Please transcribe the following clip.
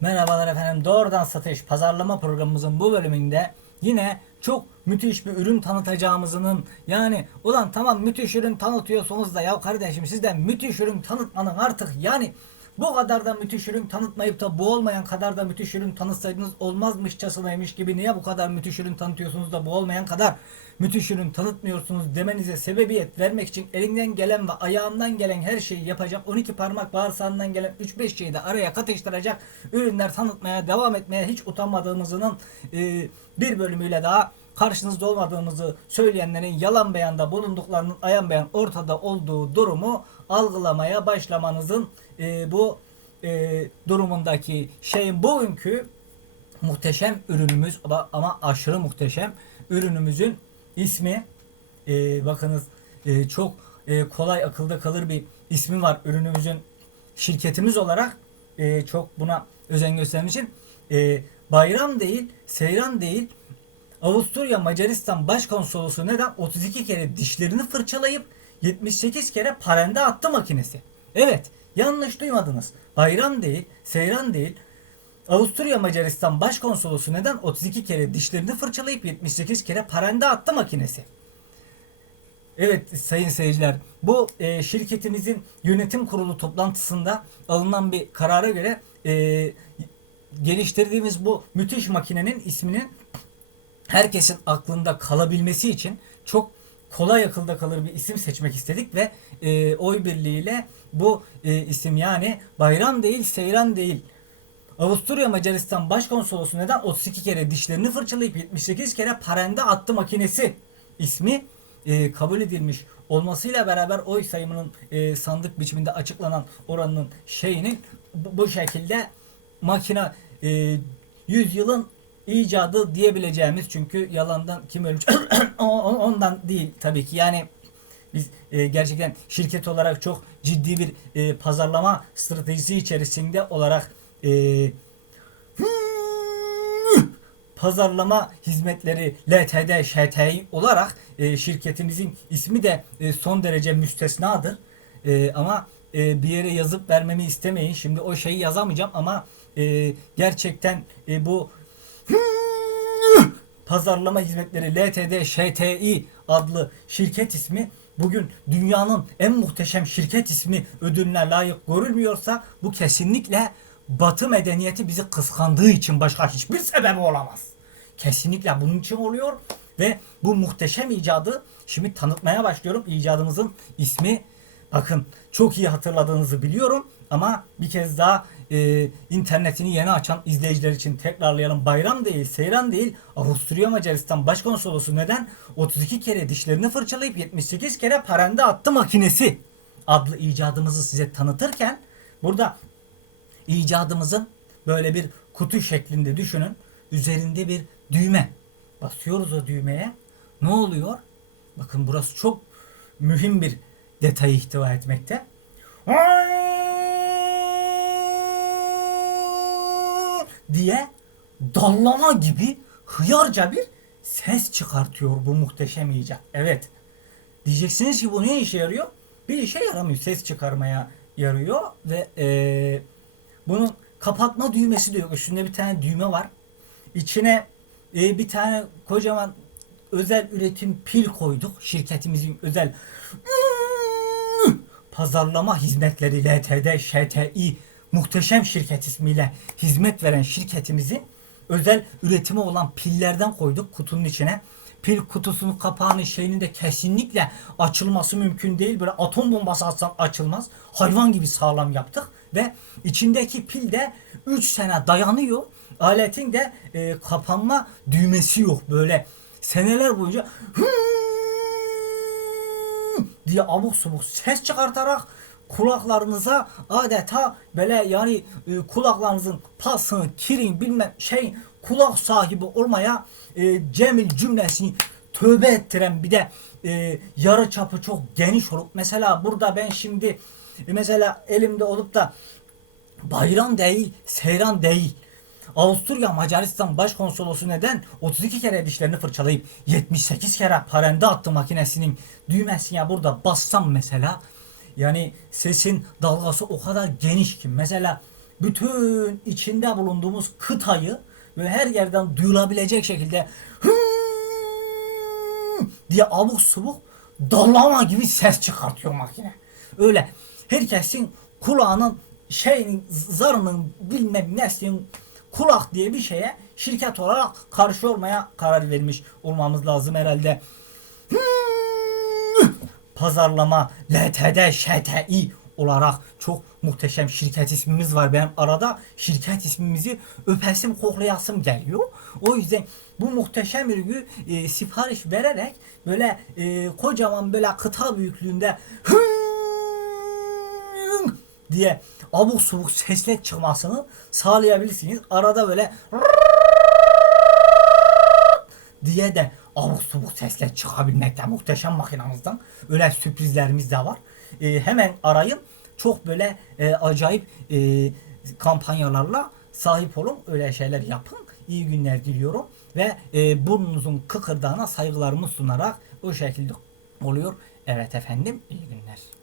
Merhabalar efendim. Doğrudan satış pazarlama programımızın bu bölümünde yine çok müthiş bir ürün tanıtacağımızın yani ulan tamam müthiş ürün tanıtıyorsunuz da ya kardeşim sizden müthiş ürün tanıtmanın artık yani bu kadar da müthiş ürün tanıtmayıp da bu olmayan kadar da müthiş ürün tanıtsaydınız olmazmışçasınaymış gibi niye bu kadar müthiş ürün tanıtıyorsunuz da bu olmayan kadar müthiş ürün tanıtmıyorsunuz demenize sebebiyet vermek için elinden gelen ve ayağından gelen her şeyi yapacak 12 parmak bağırsağından gelen 3-5 şeyi de araya katıştıracak ürünler tanıtmaya devam etmeye hiç utanmadığımızın e, bir bölümüyle daha karşınızda olmadığımızı söyleyenlerin yalan beyanda bulunduklarının ayan beyan ortada olduğu durumu algılamaya başlamanızın e, bu e, durumundaki şeyin bugünkü muhteşem ürünümüz ama- aşırı muhteşem ürünümüzün ismi e, bakınız e, çok e, kolay akılda kalır bir ismi var ürünümüzün şirketimiz olarak. E, çok buna özen göstermiş için e, bayram değil seyran değil Avusturya Macaristan Başkonsolosu neden 32 kere dişlerini fırçalayıp 78 kere parende attı makinesi. Evet yanlış duymadınız. Bayram değil, seyran değil. Avusturya Macaristan Başkonsolosu neden 32 kere dişlerini fırçalayıp 78 kere parende attı makinesi. Evet sayın seyirciler bu e, şirketimizin yönetim kurulu toplantısında alınan bir karara göre e, geliştirdiğimiz bu müthiş makinenin isminin herkesin aklında kalabilmesi için çok kolay akılda kalır bir isim seçmek istedik ve e, oy birliğiyle bu e, isim yani bayram değil seyran değil. Avusturya Macaristan Başkonsolosu neden 32 kere dişlerini fırçalayıp 78 kere parende attı makinesi ismi e, kabul edilmiş olmasıyla beraber oy sayımının e, sandık biçiminde açıklanan oranının şeyinin bu, bu şekilde makine e, yüzyılın icadı diyebileceğimiz çünkü yalandan kim ölmüş ondan değil tabii ki yani biz e, gerçekten şirket olarak çok ciddi bir e, pazarlama stratejisi içerisinde olarak e, pazarlama hizmetleri LTD ŞTİ olarak e, şirketimizin ismi de e, son derece müstesnadır. E, ama e, bir yere yazıp vermemi istemeyin. Şimdi o şeyi yazamayacağım ama e, gerçekten e, bu pazarlama hizmetleri LTD ŞTİ adlı şirket ismi bugün dünyanın en muhteşem şirket ismi ödülüne layık görülmüyorsa bu kesinlikle Batı medeniyeti bizi kıskandığı için başka hiçbir sebebi olamaz. Kesinlikle bunun için oluyor ve bu muhteşem icadı şimdi tanıtmaya başlıyorum. İcadımızın ismi bakın çok iyi hatırladığınızı biliyorum ama bir kez daha e, internetini yeni açan izleyiciler için tekrarlayalım. Bayram değil, seyran değil. Avusturya Macaristan Başkonsolosu neden 32 kere dişlerini fırçalayıp 78 kere parende attı makinesi adlı icadımızı size tanıtırken burada icadımızın böyle bir kutu şeklinde düşünün. Üzerinde bir düğme. Basıyoruz o düğmeye. Ne oluyor? Bakın burası çok mühim bir detayı ihtiva etmekte. Diye dallama gibi hıyarca bir ses çıkartıyor bu muhteşem icat. Evet. Diyeceksiniz ki bu ne işe yarıyor? Bir işe yaramıyor. Ses çıkarmaya yarıyor ve eee, bunun kapatma düğmesi de yok. Üstünde bir tane düğme var. İçine e, bir tane kocaman özel üretim pil koyduk. Şirketimizin özel pazarlama hizmetleri LTD, ŞTİ muhteşem şirket ismiyle hizmet veren şirketimizin özel üretimi olan pillerden koyduk kutunun içine. Pil kutusunun kapağının şeyinin de kesinlikle açılması mümkün değil. Böyle atom bombası atsan açılmaz. Hayvan gibi sağlam yaptık ve içindeki pil de 3 sene dayanıyor. Aletin de e, kapanma düğmesi yok. Böyle seneler boyunca diye abuk subuk ses çıkartarak kulaklarınıza adeta böyle yani e, kulaklarınızın pasını, kirin bilmem şey kulak sahibi olmaya e, cemil cümlesini tövbe ettiren bir de e, yarı çapı çok geniş olup mesela burada ben şimdi e, mesela elimde olup da bayram değil, seyran değil. Avusturya Macaristan Başkonsolosu neden 32 kere dişlerini fırçalayıp 78 kere parende attı makinesinin düğmesine burada bassam mesela yani sesin dalgası o kadar geniş ki mesela bütün içinde bulunduğumuz kıtayı ve her yerden duyulabilecek şekilde diye abuk subuk dallama gibi ses çıkartıyor makine. Öyle herkesin kulağının şeyin zarının bilmem nesinin kulak diye bir şeye şirket olarak karşı olmaya karar vermiş olmamız lazım herhalde. Pazarlama LTD ŞTİ olarak çok muhteşem şirket ismimiz var. Benim arada şirket ismimizi öpesim koklayasım geliyor. O yüzden bu muhteşem ürünü e, sipariş vererek böyle e, kocaman böyle kıta büyüklüğünde diye abuk subuk sesler çıkmasını sağlayabilirsiniz. Arada böyle diye de abuk subuk sesler çıkabilmekte muhteşem makinamızdan. Öyle sürprizlerimiz de var. Ee, hemen arayın. Çok böyle e, acayip e, kampanyalarla sahip olun. Öyle şeyler yapın. İyi günler diliyorum. Ve e, burnunuzun kıkırdağına saygılarımı sunarak o şekilde oluyor. Evet efendim iyi günler.